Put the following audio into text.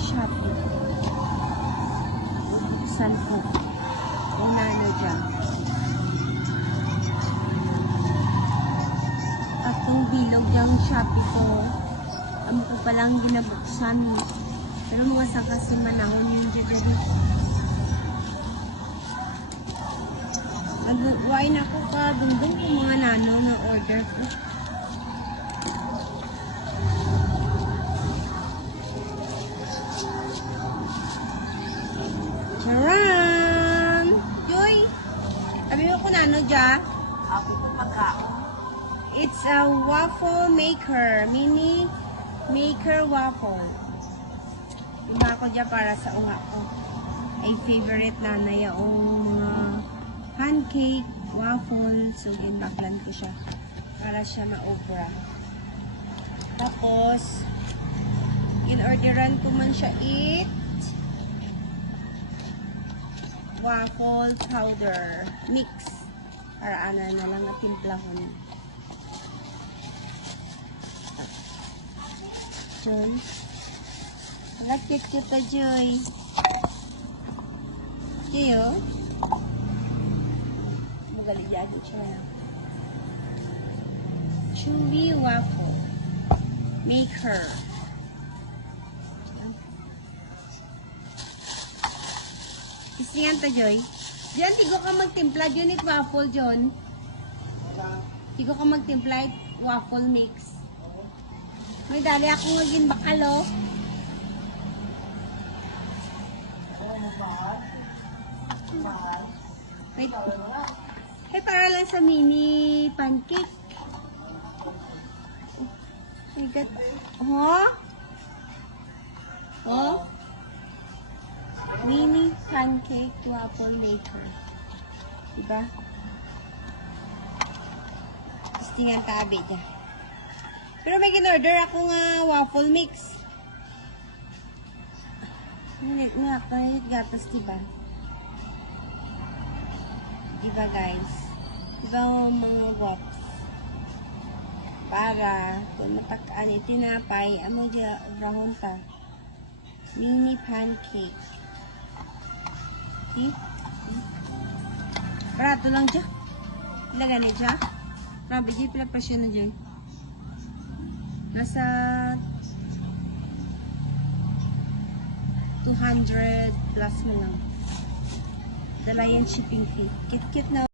Shopee. Bubuksan ko. Una na dyan. Atong bilog yung Shopee ko. Amo ko palang ginabuksan. Pero mga sakas yung manahon yung dyan. Nag-uway na ako ka dungdung yung mga nano na order ko. Charan! Joy! Sabi mo kung ano dyan? Ako po pagkaon. It's a waffle maker. Mini maker waffle. Lima ko dyan para sa unga ko. Ay favorite na na yung mga pancake, waffle. So, ginbaklan ko siya. Para siya ma-opera. Tapos, in-orderan ko man siya waffle powder mix. Para ana na lang na timplahon. Joy. Rakit kita, Joy. Joy, oh. Magaligado siya. Chewy waffle maker. Istingan ta, Joy. Diyan, tigo ka magtimpla. Unit waffle, John. Tigo ka magtimpla. Waffle mix. May dali ako ngagin bakalo. Wait. Hey, para lang sa mini pancake. My God. Oh? Oh? Mini pancake waffle maker. Diba? Istingan tabi dyan. Pero may in-order ako nga waffle mix. Ngayon nga, kahit gatas, diba? Diba, guys? Diba mga waps? Para, kung matakaan itinapay, amo dyan, brahon ta. Mini pancake. See? Barato lang dyan. Ilagan na dyan. Grabe, dyan pala presyo na dyan. Nasa 200 plus mo lang. Dala yan shipping fee. Kit-kit na.